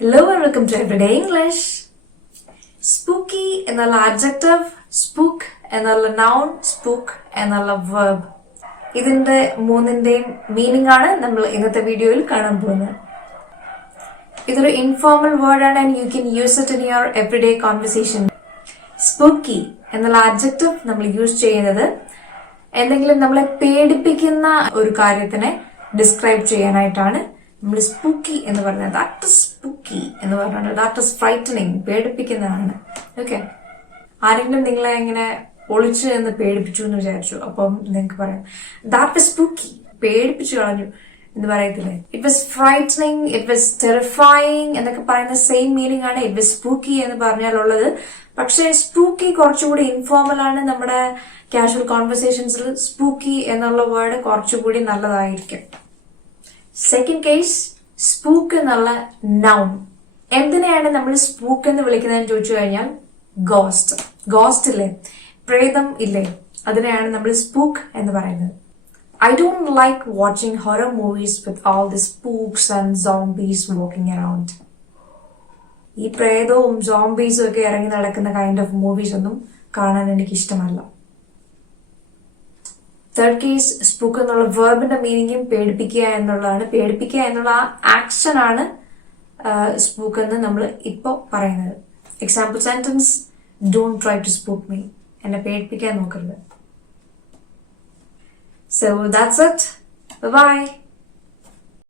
Hello and welcome to Everyday English. Spooky എന്നുള്ള adjective, spook എന്നുള്ള noun, spook എന്നുള്ള verb. ഇതിന്റെ മൂന്നിന്റെയും മീനിങ് ആണ് നമ്മൾ ഇന്നത്തെ വീഡിയോയിൽ കാണാൻ പോകുന്നത്. ഇതൊരു informal word ആണ് and you can use it in your everyday conversation. Spooky എന്നുള്ള adjective നമ്മൾ യൂസ് ചെയ്യുന്നത് എന്തെങ്കിലും നമ്മളെ പേടിപ്പിക്കുന്ന ഒരു കാര്യത്തിനെ ഡിസ്ക്രൈബ് ചെയ്യാനായിട്ടാണ്. നമ്മൾ സ്പൂക്കി എന്ന് പറഞ്ഞാൽ ദാറ്റ് ഇസ് സ്പൂക്കി എന്ന് പറഞ്ഞാൽ ദാറ്റ് ഇസ് ഫ്രൈറ്റനിങ്, പേടിപ്പിക്കുന്നതാണ്. ഓക്കെ, ആരെങ്കിലും നിങ്ങളെ ഇങ്ങനെ ഒളിച്ചു എന്ന് പേടിപ്പിച്ചു എന്ന് വിചാരിച്ചു, അപ്പം നിങ്ങൾക്ക് പറയാം ദാറ്റ് ഇസ് സ്പൂക്കി, പേടിപ്പിച്ചു കളഞ്ഞു എന്ന് പറയത്തില്ലേ. It was frightening, it was terrifying എന്നൊക്കെ പറയുന്ന സെയിം മീനിങ് ആണ് ഇറ്റ് വാസ് സ്പൂക്കി എന്ന് പറഞ്ഞാലുള്ളത്. പക്ഷെ സ്പൂക്കി കുറച്ചുകൂടി ഇൻഫോർമൽ ആണ്. നമ്മുടെ കാഷ്വൽ കോൺവെർസേഷൻസിൽ സ്പൂക്കി എന്നുള്ള വേർഡ് കുറച്ചുകൂടി നല്ലതായിരിക്കും. സെക്കൻഡ് കേസ്, സ്പൂക്ക് എന്നുള്ള നൗൺ. എന്തിനെയാണ് നമ്മൾ സ്പൂക്ക് എന്ന് വിളിക്കുന്നതെന്ന് ചോദിച്ചു കഴിഞ്ഞാൽ ഗോസ്റ്റ്. ഗോസ്റ്റ് ഇല്ലേ, പ്രേതം ഇല്ലേ, അതിനെയാണ് നമ്മൾ സ്പൂക്ക് എന്ന് പറയുന്നത്. I don't like watching horror movies with all the spooks and zombies walking around. ഈ പ്രേതവും സോംബീസും ഒക്കെ ഇറങ്ങി നടക്കുന്ന കൈൻഡ് ഓഫ് മൂവീസ് ഒന്നും കാണാൻ എനിക്ക് ഇഷ്ടമല്ല. തേർഡ് കേസ്, സ്പൂക്ക് എന്നുള്ള വെർബിന്റെ മീനിങ്ങും പേടിപ്പിക്കുക എന്നുള്ളതാണ്. പേടിപ്പിക്കുക എന്നുള്ള ആക്ഷൻ ആണ് സ്പൂക്ക് എന്ന് നമ്മൾ ഇപ്പൊ പറയുന്നത്. Example sentence, don't try to spook me, എന്നെ പേടിപ്പിക്കാൻ നോക്കരുത്. So that's it. Bye bye.